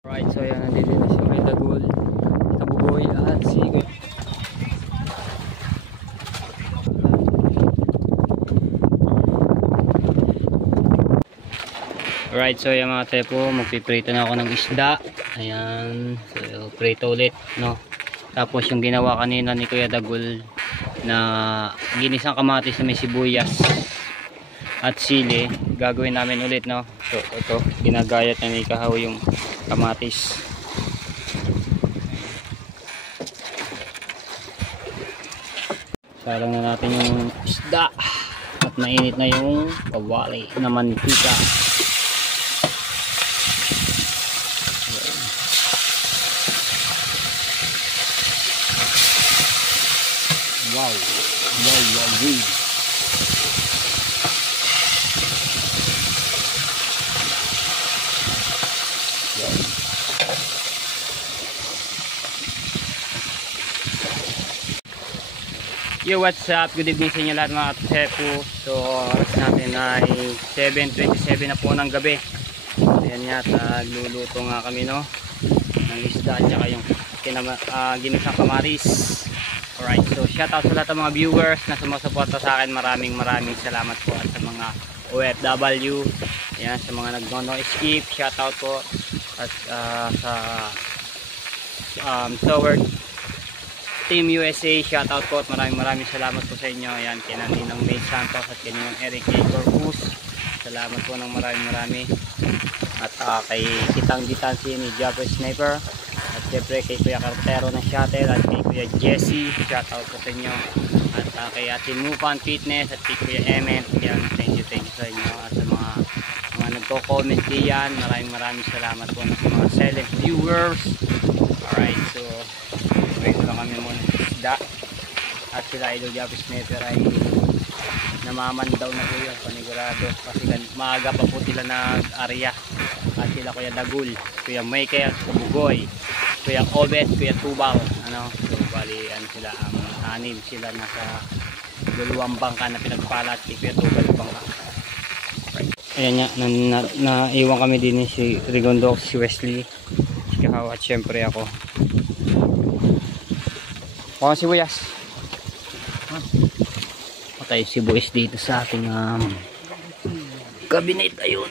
Right, so yan, nandito na si Kuya Dagul, Tabugoy at si Right, so yan mga tepo, magpiprito na ako ng isda. Ayan, so prito ulit, no. Tapos yung ginawa kanina ni Kuya Dagul na ginisang kamatis na may sibuyas at sili, gagawin namin ulit, no. So ito, ginagayat na ni Kahaw yung kamatis. Sarang na natin yung isda at mainit na yung kawali na mantika. Wow, wow, wow, wow. Yo, what's up? Good evening sa inyo lahat mga tepo. So, oras natin ay 7:27 na po ng gabi. Ayan nga, nagluluto nga kami, no, ng isda at saka yung ginisang kamatis. Alright, so shoutout sa lahat ng mga viewers na sumusuporta sa akin. Maraming salamat po. At sa mga OFW, ayan, sa mga nag-no-skip, shoutout po. At sa Toward Team USA, shoutout po at maraming salamat po sa inyo. Ayan, kina Ninang May Santos at kina Eric A. Corpus, salamat po ng marami. At kay Kitang Ditansi ni Jabber Sniper, at syempre kay Kuya Cartero ng Shuttle, at kay Kuya Jesse, shoutout po sa inyo. At kay Ate Mupan Fitness at kay Kuya Emet, yan, thank you sa inyo. At sa mga nagko-comment diyan, maraming salamat po sa mga silent viewers. Alright, so ito lang kami muna ng isda. At sila Idol Jabber Sniper ay namamandaw na po yun, panigurado, kasi maaga pa po sila nag-area. At sila Kuya Dagul, Kuya Michael, Tabugoy, Kuya Obet, Kuya Tubal, ano, so bali sila, anim sila nasa dalawang bangka na pinagpala at Kuya Tubal bangka. Right. Ayan nga, naiwan kami din si Rigondo, si Wesley, si Kahaw at syempre ako. Baka sibuyas. Patay sibuyas dito sa ating cabinet. Ayun.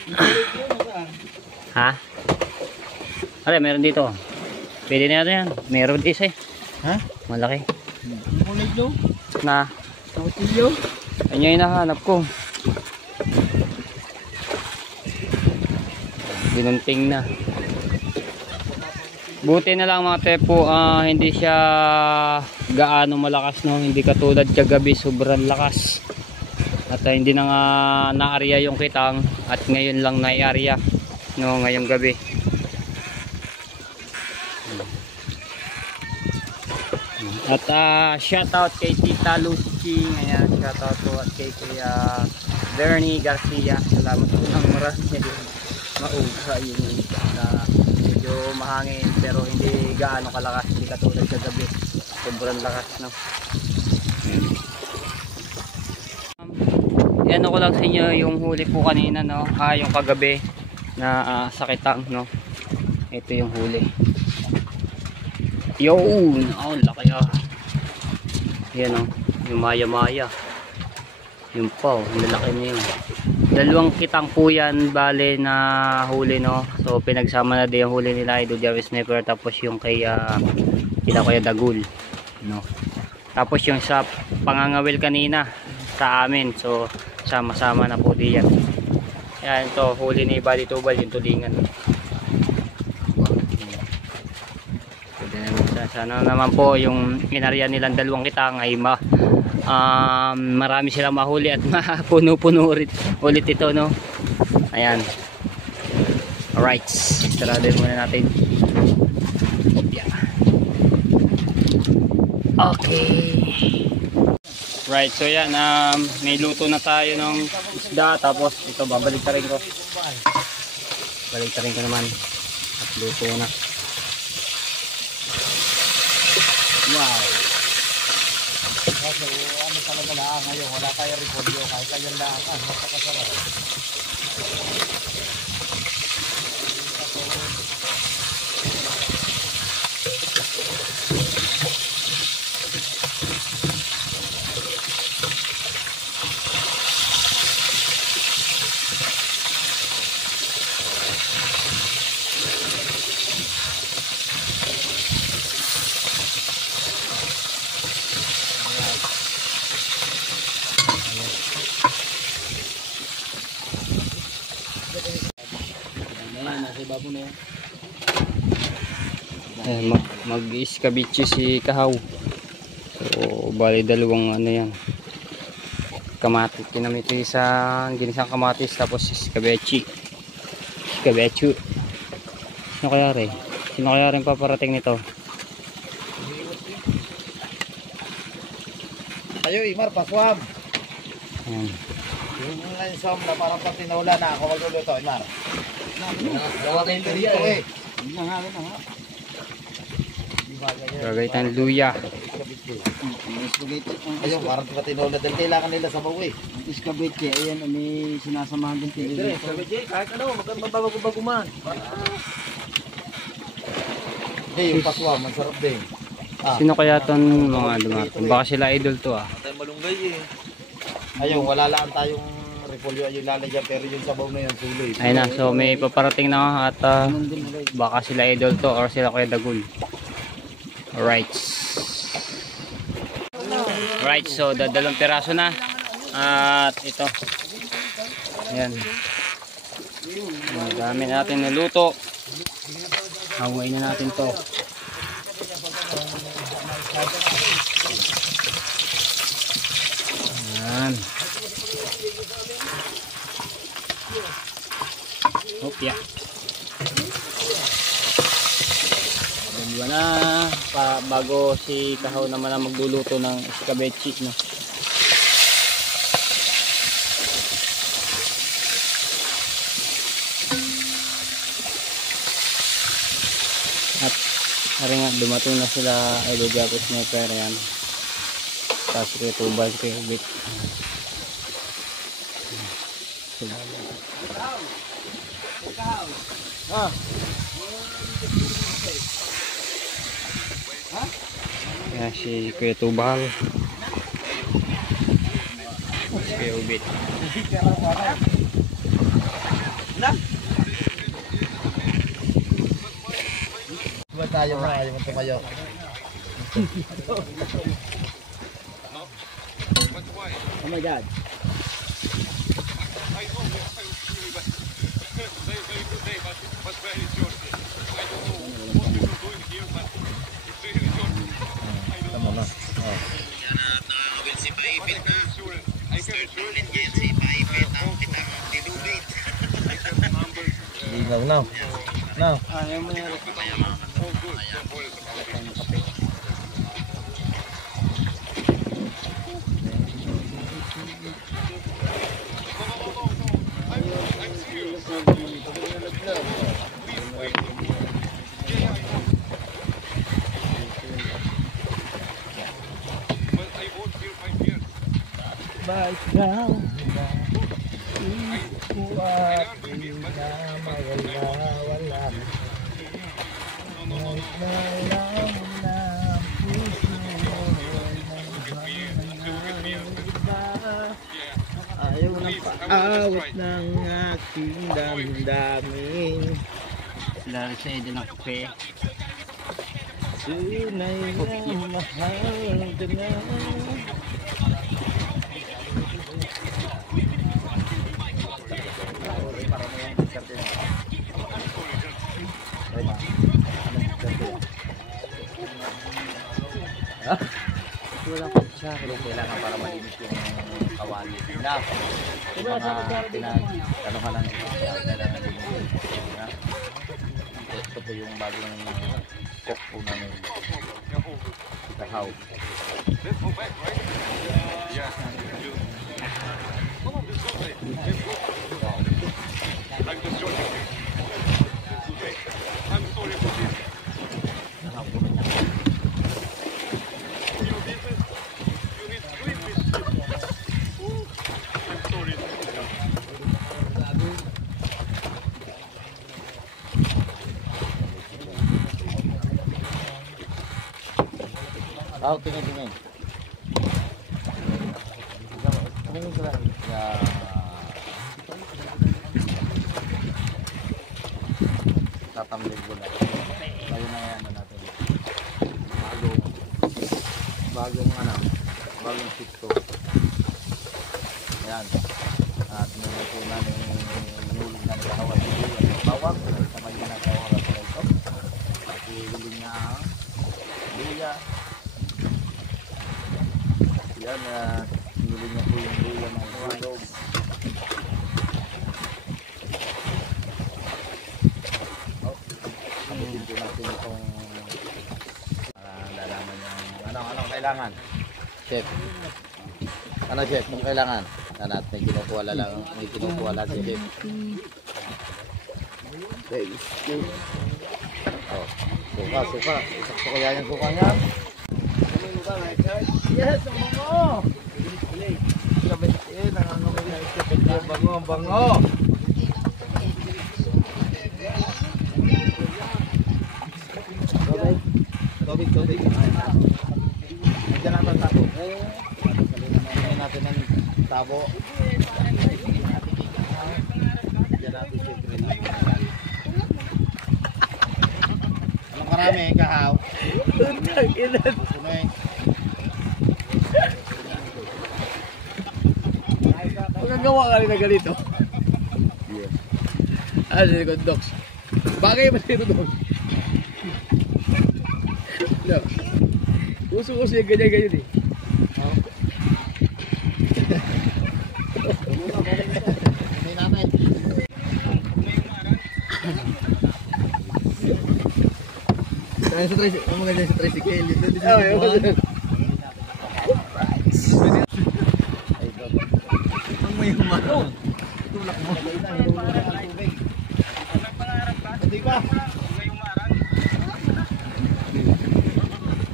Ha? Ano, meron dito. Pwede na yan. Meron isa eh. Ha? Malaki. Na? Ayun yung hinahanap ko. Binunting na. Buti na lang mga tepo, hindi siya gaano malakas, no, hindi katulad kagabi sobrang lakas. At hindi na nga na-area yung kitang at ngayon lang na-area, no, ngayong gabi. At shoutout kay Tita Lucy, ayan, shoutout po at kay Kuya Bernie Garcia, salamat po ng marami mauga yun medyo mahangin pero hindi gaano kalakas, hindi katulad kagabi sobrang lakas, no. Yan ko lang sa inyo yung huli po kanina, no, yung kagabi na sa kitang, no. Ito yung huli. Yun, laki yan, no, yung maya yung pa, lalaki niya yun. Dalawang kitang po yan bale na huli, no. So pinagsama na din yung huli nila Idol Jabber Sniper, tapos yung kay Kuya Dagul, no. Tapos yung sa pangangawil kanina sa amin, so sama-sama na po diyan. Yan, ito huli ni Bali Tubal, yung tulingan. Sana naman po yung inarya nilang dalawang kitang ay marami silang mahuli at mapuno-puno ulit ito, no. Ayan. Alright, sarado muna natin. Okay. Right, so yan, may luto na tayo ng isda, tapos ito babalik ta rin ko. Balik ta rin ko naman at luto na. Wow. So, ano talaga na ngayon, wala tayo repolyo, kahit kayo lang, napakasarap. muna yan. Mag-iskabitsi si Kahaw. So, bali dalawang ano yan. Kamatis. Kinamiti sa ginisang kamatis tapos iskabechi. Iskabechu. Sino kaya rin paparating nito? Ayo, Imar, paswam. Ayan. Yung lansom na parang pag tinula na ako magluluto, Imar. Gawa kayo dito eh. Hindi na nga. Gagalitan luya. Ayun, parang pag tinula dahil kailangan nila sa bawi. Iskabitche, ayan, may sinasamahan din tili dito. Kahit ano, magbabago-bago man. Hindi, yung paswam, ang sarap din. Sino kaya ton mga dumating? Baka sila idol to ah. Tayo malunggay eh. Ayun, wala lang tayong repolyo ayun lalagyan pero yung sabaw na yan suloy. Ayun na, so may paparating na at baka sila idol to or sila kaya dagul. Alright. Alright, so dalawang piraso na. At ito. Ayan. Ang dami natin niluto. Hawain na natin to. Ayan. Hopya. Dalawa na bago si Kahaw naman ang magluluto ng escabeche, no? At hari nga dumating na sila Idol Japos Sniper yan. Tapos ito tubal kay Ubit. Kaya si Kuya Tubal. Si Kuya Ubit. Diba tayo na ayaw mo tumayo? Oh my God. Tama na. Lingaw na. Na. Ayaw mo na. Background kuat na mawala ayaw ng paawat ng aking damdamin Sila sa Idol ng kape. tunay na mahal ka na. Wala ko siya. Kailangan para malinis yung kawali. Enough. Yung mga pinagkanohan ng ito po yung bagong cook po namin. Kahaw. Tingin. Tingin sila. Yeah. Tatamlig ko na. Ayun na yan natin. Bagong sikto. Ayan. At nung po namin nulog ng kahawa sa bawang, sa kanya na kahawa sa ito. At iluling niya ang luya. Yan, iluling niya po yung luya ng hulog. Pagkitin po natin itong lalaman yung anong kailangan. Chef. Ano chef, kung kailangan? At may kinukuha lang, may kinukuha lang si chef. Oh, suka. Isakto kaya yung suka niya. Yes, ang bango! Ang bango! Tubig. Nandiyan natin tabo. Nandiyan natin ang tabo. Nandiyan natin siyempre na. Anong karami, kahaw? Sunay. Magagawa ka rin na ganito. Ah, si Condox. Bagay ba sa'yo doon? No. Uso-uso yung ganyan-ganyan eh. Hindi natin. Kaya sa tricycle, ang maganda sa tricycle. Ang may humano. Tulak mo. Hindi ba?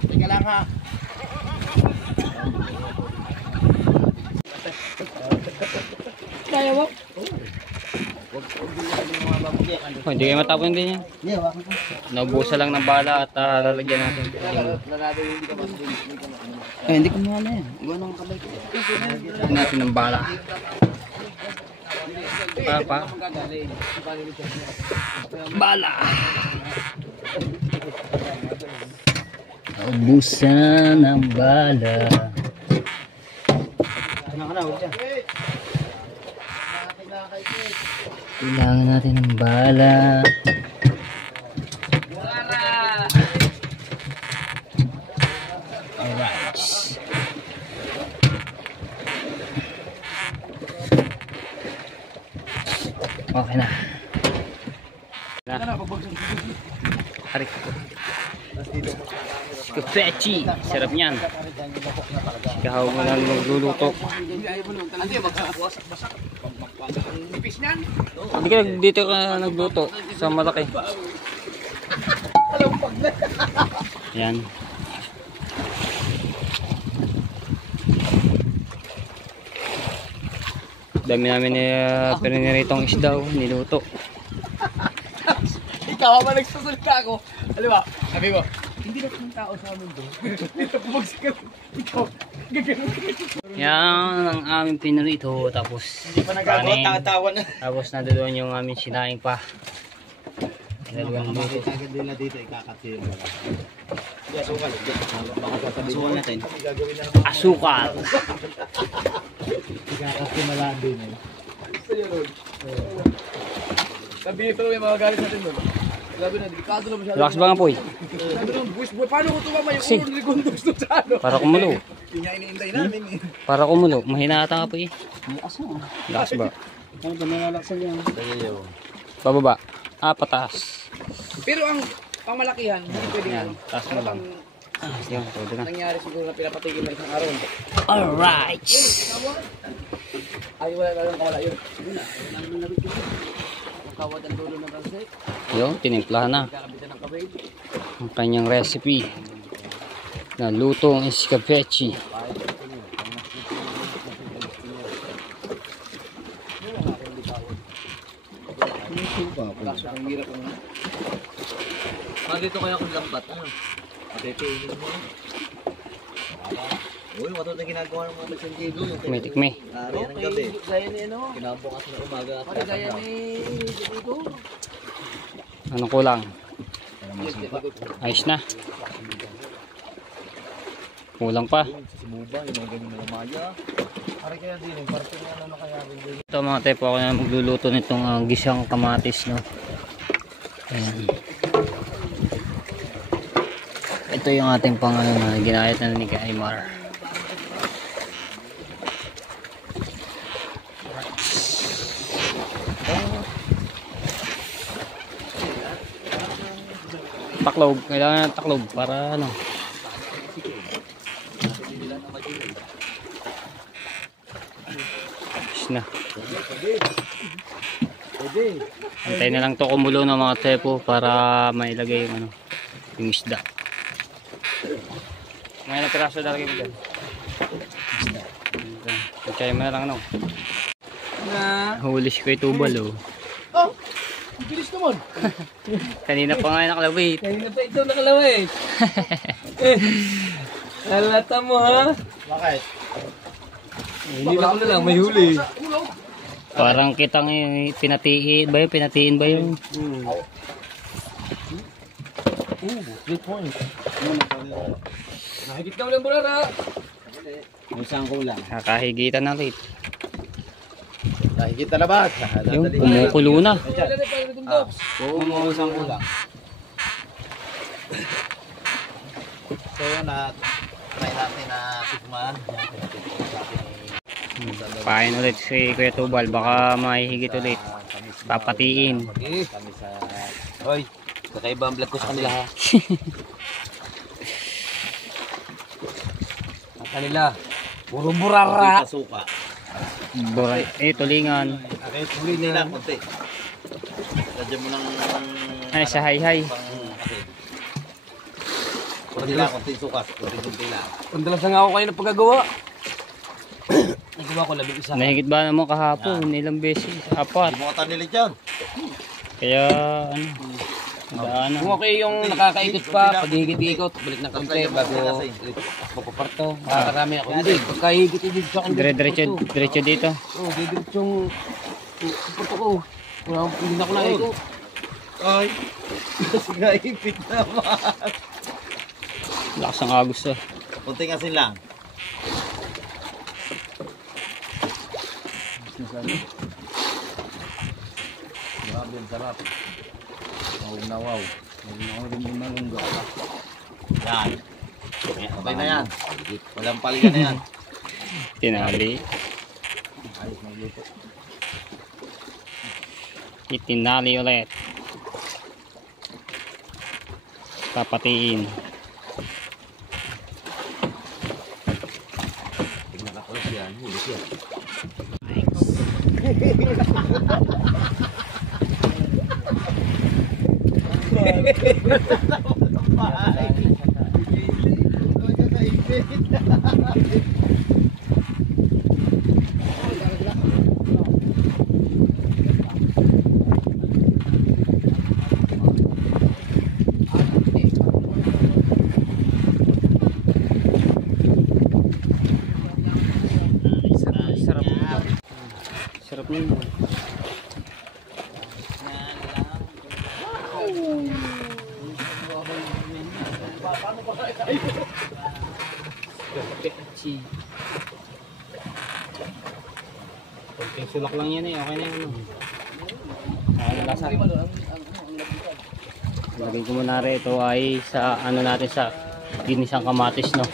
Teka lang ha. Kaya mo? Oh, hindi kayo matapon din yan. Yeah, wako ko. Naubusan lang ng bala at lalagyan natin. Hindi ko mahal yan. Iwan ang kabay ko. Lalagyan natin ng bala. Pa. Bala. Naubusan ng bala. Kailangan natin ng bala. Alright. Okay na. Harik. Scafetti. Sarap niyan. Kahaw mo lang magluluto. Hindi ka dito ka nagluto sa malaki. Yan. Dami namin ni piniritong isda niluto. Ikaw ba nagsasalita ako? Alam ba? Sabi ko, hindi na kung tao sa amin doon. Dito pumagsak ka. Ikaw, gagano. Yan ang aming pinirito. Tapos Nagkatawa na. tapos na doon yung aming sinaing pa. Dalawang luto. Agad nila dito ikakatil. Asukal. Baka sasabihin. Asukal natin. Asukal. Ikakatimalaan din eh. Sabihin pa may mga galit natin doon. Sabi na, delikado na masyado. Relax ba nga po eh? Sabi na, buwis boy, paano ko tumama yung Kasi- ulo ni Gondos doon sa ano? Para kumulo. Yung nga iniintay namin eh. Para kumulo. Mahina ata nga po eh. Lakas mo. Relax ba? Ano ba nalalaksan yan? Bababa. Pataas. Pero ang pamalakihan, hindi pwede Yan. ano. Taas mo lang. Yan. Pwede na. Nangyari siguro na pinapatigil na isang araw. Alright. Ay, wala wala yun. Kawad ang dulo ng kalsik. Yun. Tinimplahan na. Kakabitan ng kabay. Ang kanyang recipe. Na lutong escabeche. Kaso ang hirap mo. Dito kaya kung lambat. Pateteinin mo. Uy, matut na ginagawa ng mga pasyentigo. May tikme. Ari ng gabi. Gaya ni ano? Kinabukas na umaga. Pati gaya ni dito. Anong kulang? Ayos na. Kulang pa. Sa Muba, yung mga ganyan na lamaya. Pare kaya din, parte na ano na kaya din. Ito mga tepo, ako na magluluto nitong gisang kamatis, no. Ayan. Ito yung ating pang ano na ginayat na ni Aymar. Taklog, kailangan ng taklog para ano. Na. Antay na lang to kumulo ng mga tepo para mailagay yung ano, yung isda. May piraso dalagay mo dyan. Isda. Kaya mo na lang ano. Huli si Kuya Tubal oh. Oh! Ang bilis naman! Kanina pa nga nakalawit. Kanina pa ito nakalawit. Halata mo ha? Bakit? Hindi na ko na lang, may huli. Parang kitang pinatiin ba yun? Pinatiin ba yun? 3 points. Nakikita mo lang burara. Isang kulang. Nakahigitan na rin. Nakikita na ba? Yung kumukulo na. Oo, isang kulang. So yun na try natin na tikman. Pain ulit si Kuya Tubal. Baka mahihigit ulit. Papatiin. Kami sa... Hoy, kakaiba ang vlog ko sa kanila ha. Ang kanila, puro burara. Suka. Buray. Tulingan. Okay, huli na lang konti. Lagyan mo ng... Ay, sa hay-hay. Konti lang, konti suka. Konti lang. Pandalas na nga ako kayo ng paggagawa. Nagawa ko 11. Nahigit ba naman kahapon? Ilang beses? Apat. Hindi mo ka tanilit yan. Kaya ano? Daan Kung okay yung nakakaikot pa, paghihigit-ikot, balik ng konti bago mapaparto. Makakarami ako. Hindi, pagkahigit-ikot sa akin. Diretso dito. Oo, diretso yung parto ko. Hindi na ako naikot. Ay, kasi naipit naman. Lakas ang agos ah. Kunting asin lang. Grabe ang sarap. Wow na wow. Wow din yung malunggo. Yan. Okay na yan. Walang paligan na yan. Tinali. Ayos magluto. Itinali ulit. Papatiin. Tignan ako siya. Huli siya. Sarap nyo. Konting sulok lang yan eh. Okay na yun. Ano lasa? Lagay ko muna rin. Ito ay sa ano natin sa ginisang kamatis no.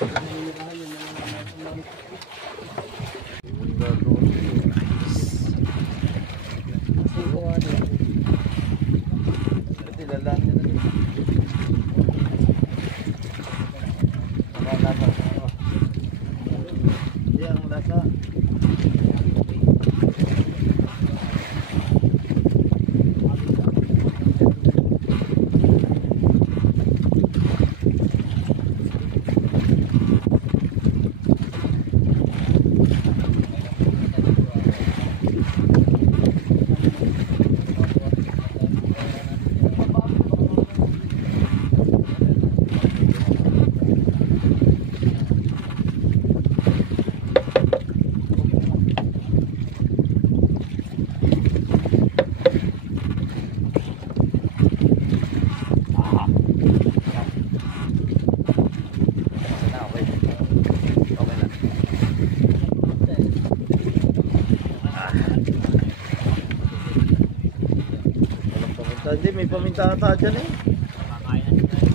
Hindi, may paminta ata dyan eh. Kakain na sila.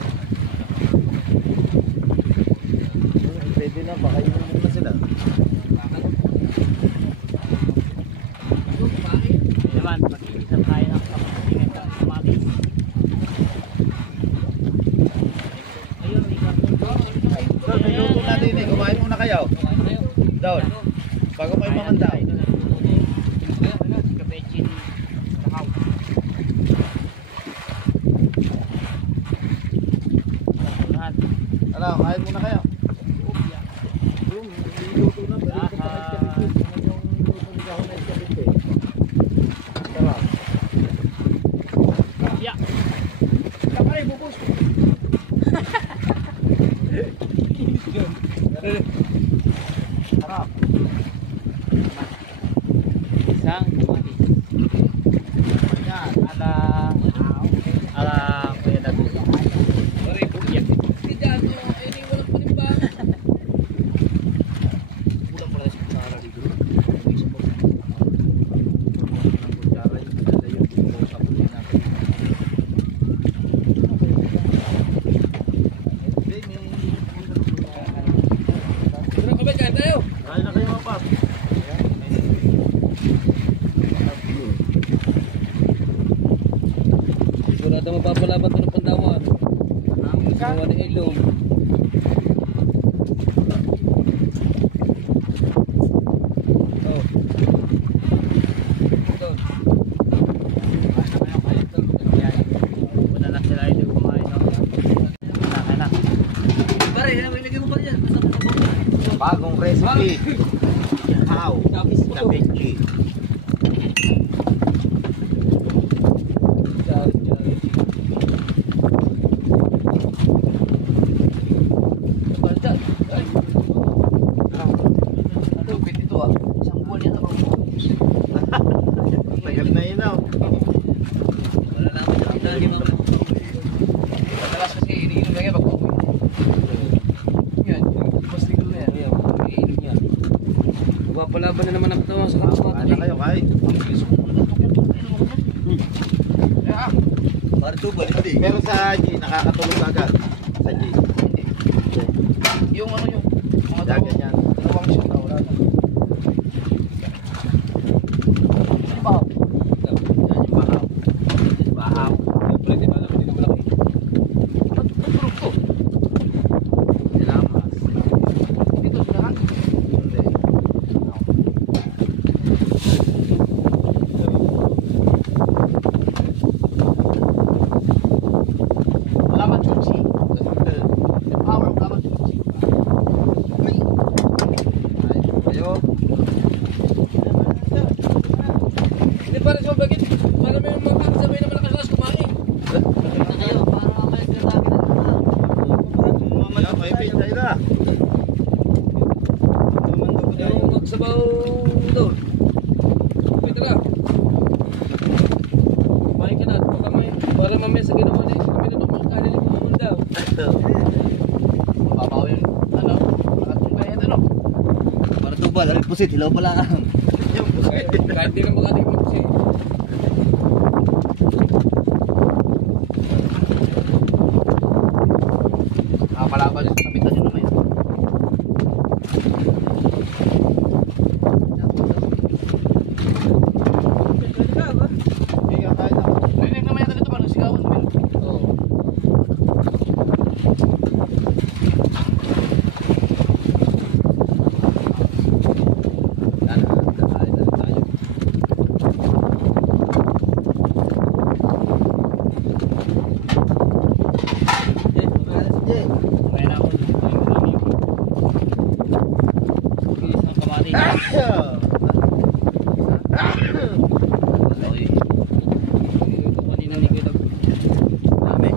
Pwede na, baka yun muna sila. Hindi naman, mag-iisa tayo ng kapatid ng kamatis. Ayun, may karton doon. So, may luto natin eh. Kumain muna kayo. Down. Bago kayo mamanda. Kapechin. Kakao. Ano, kain muna kayo. Yung luto na. Balik ka pa kayo. Yung luto ni Kahon ay kabit eh. Sarap. Yeah. Kapare, bubos. Sarap. Isang kamatis. Yan. Ala Kuya Dago. Pare, bubos. Hindi dyan, ini walang panimbangan. Kulang pala sa kutsara dito. May sabon. Ang kutsara yung pinala yung buko sa punin natin. Hindi, may... Pero kami, kain tayo. Kain na kayo mga pap. Sigurado mapapalaban ito ng Pandawan. Gawa ng ilong. Oh. Doon. Una na sila ito kumain. No? Kaya na. Pare, ilagay mo pa dyan. Bagong recipe. How? Cabbage. Tagal na yun oh. Madalas kasi iniinom na yan pag pauwi. Yan, mas ligo na yan. Iinom yan. Magpapalaban na naman ang katawan sa kapatid. Kain na kayo, kain. Martubal, hindi. Pero sa G, nakakatulog agad. Sa G. Yung ano yung mga Dagan yan. dalawang shot na wala na. Ano ba? Yan yung bahaw. Bahaw. Pwede ba lang, hindi naman ako. Ba't turog to? Nilamas. Dito, sinahan. Hindi. Malaman Chunsi. The power of Laman Chunsi. Kain kayo. Hindi para sa bagit. Para may mga sabay na malakas kumain. Kayo, para mamaya gagawin na. Mamaya, may pizza na. Yung magsabaw doon. Pwede na. Kumain ka na. Para mamaya sa ginawa na yun. Kami na naman kanin yung mga daw. Mababaw yun. Ano? Nakatong bayad ano? Para tubal, alit pusit, hilaw pala. Yung pusit. Kahit di lang makating mag-si. Nakapalaban yun. Kapitan nyo naman yun. Hindi ka kain na. Rinig naman yata dito parang sigawan mo yun. Oo. Yan, kakain na rin tayo. Kaya na ako. Isang kamatis. Kanina ni Kuya Dago. Dami.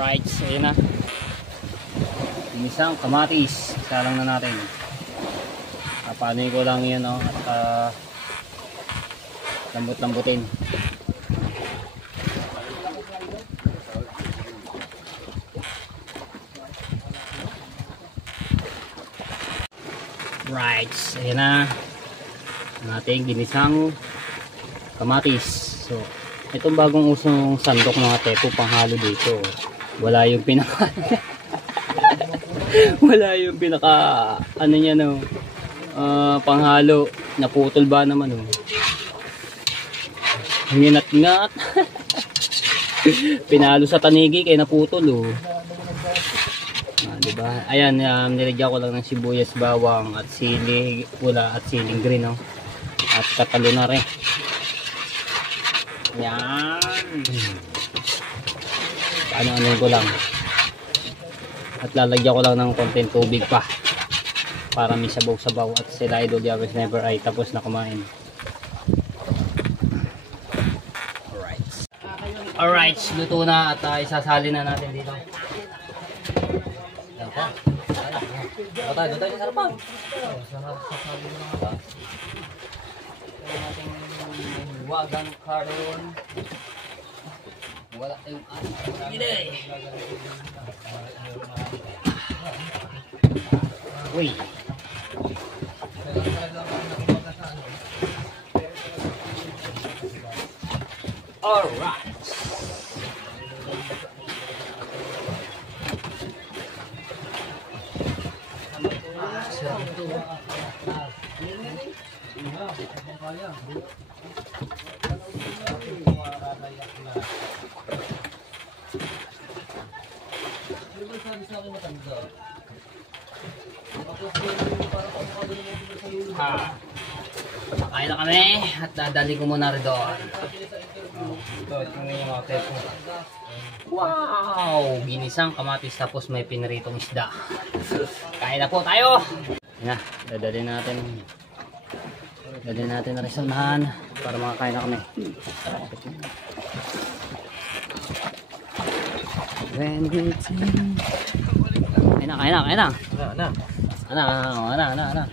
Alright, so yun na. Inisang kamatis. Salang na natin. Paanoy ko lang yun, no? At lambot-lambutin. Right, so yun na. Ang ating ginisang kamatis. So, itong bagong usong sandok ng tepo panghalo dito. Wala yung pinaka wala yung pinaka ano niya, no, panghalo. Naputol ba naman, oh. Hinat-ngat. Pinalo sa tanigi kaya naputol, oh. Diba? Ayan, nilagyan ko lang ng sibuyas, bawang at sili pula at siling green, no? At katalo na rin. Yan. Ano ko lang. At lalagyan ko lang ng konting tubig pa para may sabaw-sabaw. At sila Idol Yawas Never ay tapos na kumain. Alright, luto na at isasali na natin dito. Doon tayo sa harapan. Wagang karon. Wala tayong ano. Uy. Alright. Kakain na kami at dadali ko muna rin doon. Wow! Ginisang kamatis tapos may pinaritong isda. Kain na po tayo! Yan na, dadali natin. Dadali natin na rin para makakain na kami. Kain na. Ana.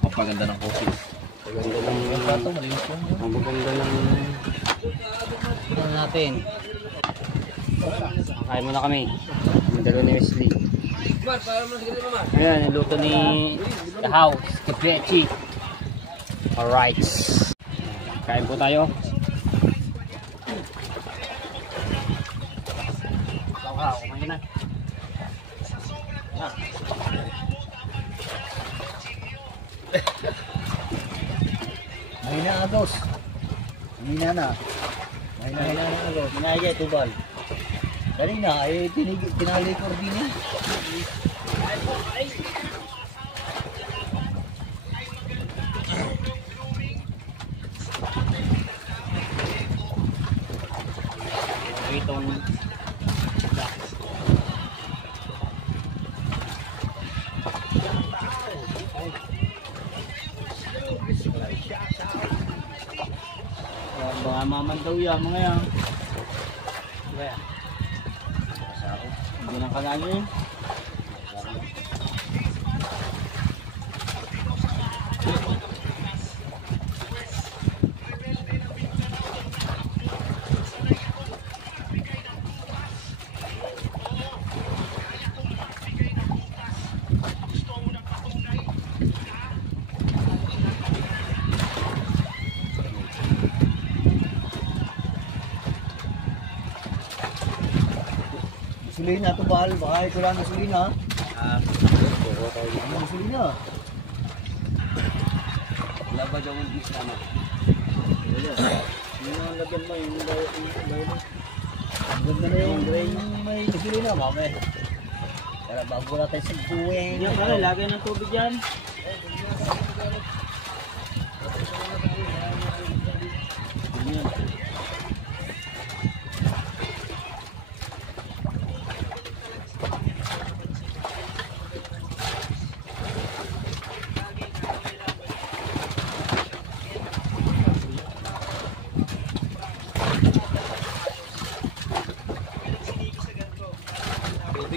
Papaganda ng coffee. Maganda lang natin. Kain muna kami. Magdalo ni Wesley. Ayan, niluto ni The House, Kapechi. Alright. Kain po tayo. Kumain na. Mahina agos. Mahina na agos. Manaya tubal. Dali na ay tinali ko din eh. Itong baka mamandaw yan mga yan. Kaya hindi nang kalanin. Gasolina to bahal, baka ito lang gasolina. Gasolina. Laba daw ang bis naman. Yung lagyan mo yung bayo. Ganda na yung may gasolina, mame. Para bago na tayo sa buweng. Yan pala, lagay ng tubig yan.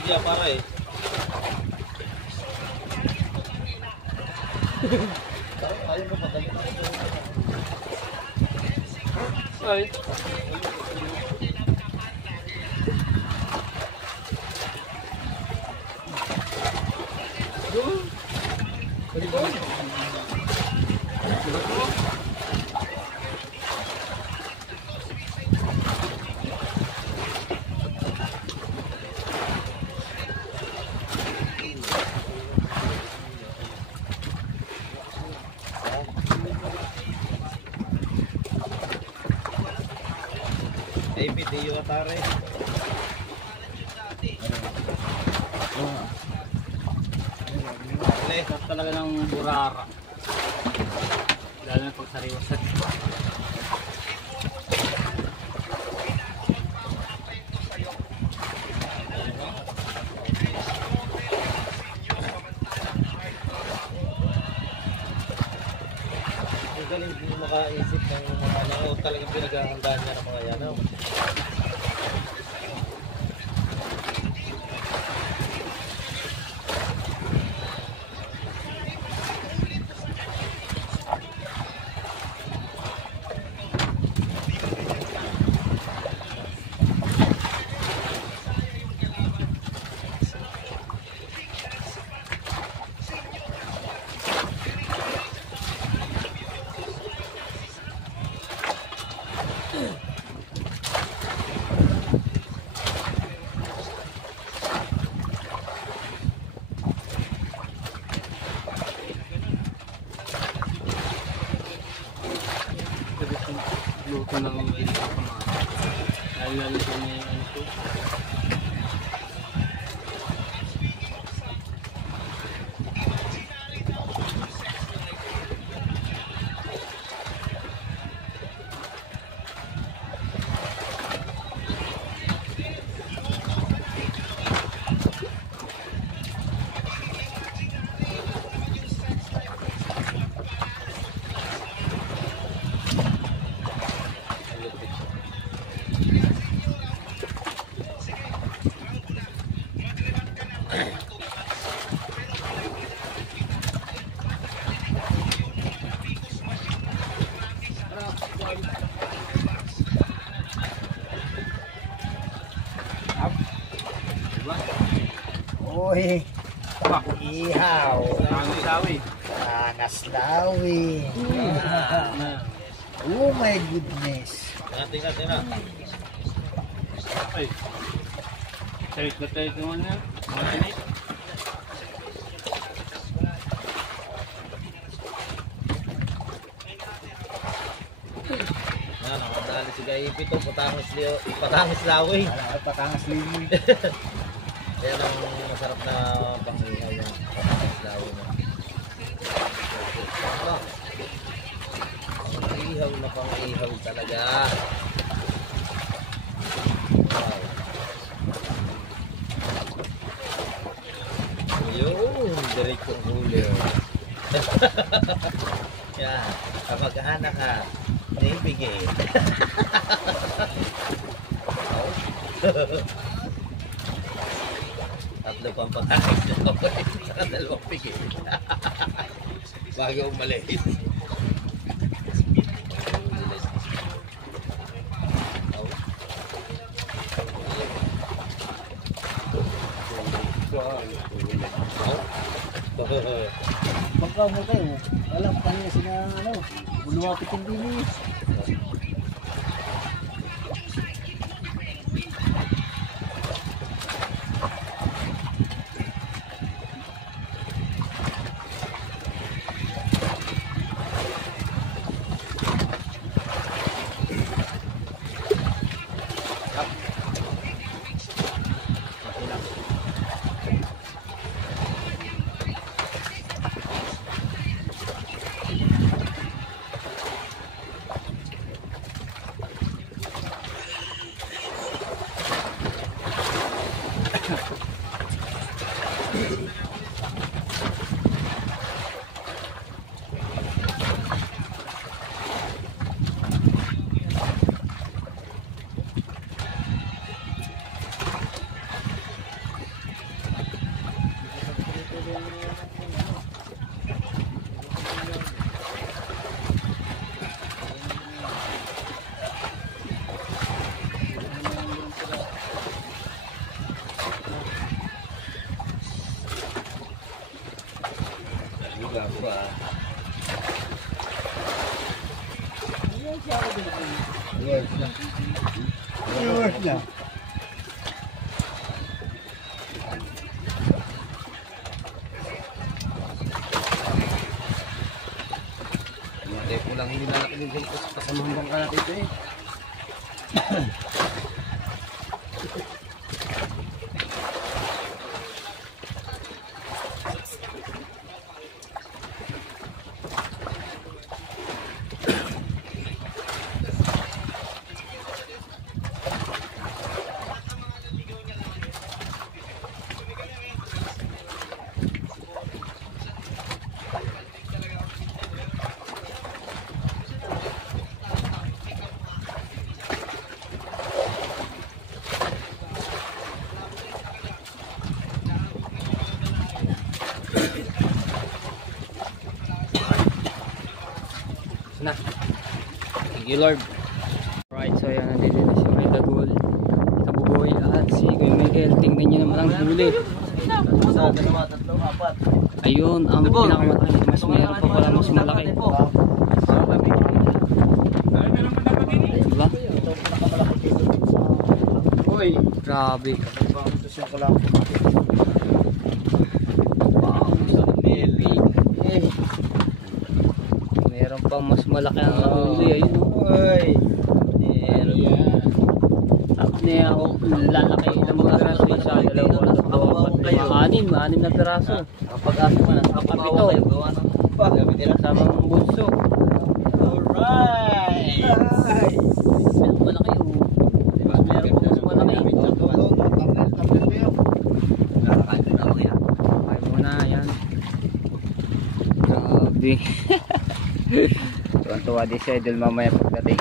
Media para eh. Ayaw mo patay. Ay. David, iyo atare. Sarap talaga ng burara. Lalo na pag sariwa-sariwa. Ang galing din makaisip ng mga ano, talagang pinaghahandaan niya ng mga yan. Ano? Luto ng ganito kamatis. Lalo sa niya yung ano ko. Uy, ihaw, Ano sawi? nanaslawi. Oh my goodness. Tingnan na. Ay. Tarik na tayo naman na. Matinit. Yan, nakadali si Gaipi to, patangis lawi. Patangas lini. Yan ang masarap na pang-ihaw yung patangis lawi mo. Ihaw na pang-ihaw talaga. Wow. Yun, diretsong huli. Yan, kapag anak ka, naibigay. Tatlo pang patangis na sa dalawang pigil. Bago umalis. Pagka mo kayo, alam pa niya sina ano, buluwapit yung dinis. Viewers na. Hindi po lang hindi lalaki din dito sa kasamang bangka natin ito eh. Na. Thank you Lord. Right, so yan, nandito na si May Dagul, Kabuboy at si Kuya Miguel. Tingnan nyo naman ang huli. Sa dalawa, tatlo, apat. Ayun, ang pinakamatay. Mas mayroon pa pala mas malaki. Diba? Uy, Grabe. gusto ko lang. Meron pang mas malaki ang huli. Ayun. Uy. Niya ako lalaki ng mga piraso sa dalawa. Anim na piraso. Kapag asa mo na, kapag Kapito. kayo, gawa ng Kasama ang bunso. Alright! Mas malaki oh. Mas meron pang mas malaki. Nakakain na ako yan. Ay muna yan. Grabe. Tuwa-tuwa din si Idol mamaya pagdating.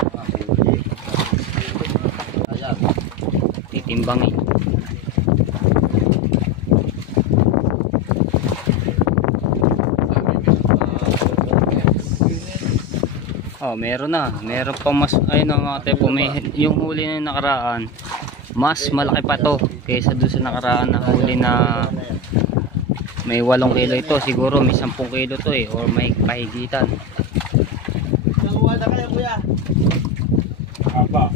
Ayan. Titimbangin. Oh, meron na. Meron pa mas ayun na mga tepo, may yung huli na nakaraan. Mas malaki pa to kaysa doon sa nakaraan na huli na may 8 kilo ito. Siguro may 10 kilo to eh or may pahigitan. Nakuha na kayo, kuya. Apa?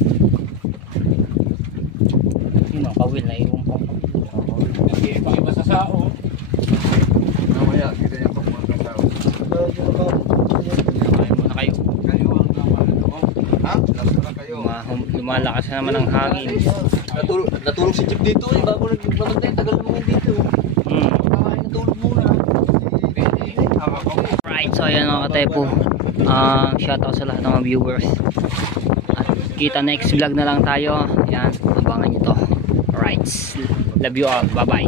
Yun ang kawil na iwang pang. Iba sa sao. Mamaya, kita niya pang mga sao. Ay muna kayo. Kayo ang laman ito. Ha? Lasa na kayo. Lumalakas na naman ang hangin. Natulog si Chip dito eh, bago nagpapantay, tagal naman dito. Kakain na tulog muna. Right, so ayan mga katepo. Shoutout sa lahat ng mga viewers. At kita next vlog na lang tayo. Ayan, abangan nyo to. Right, love you all. Bye bye.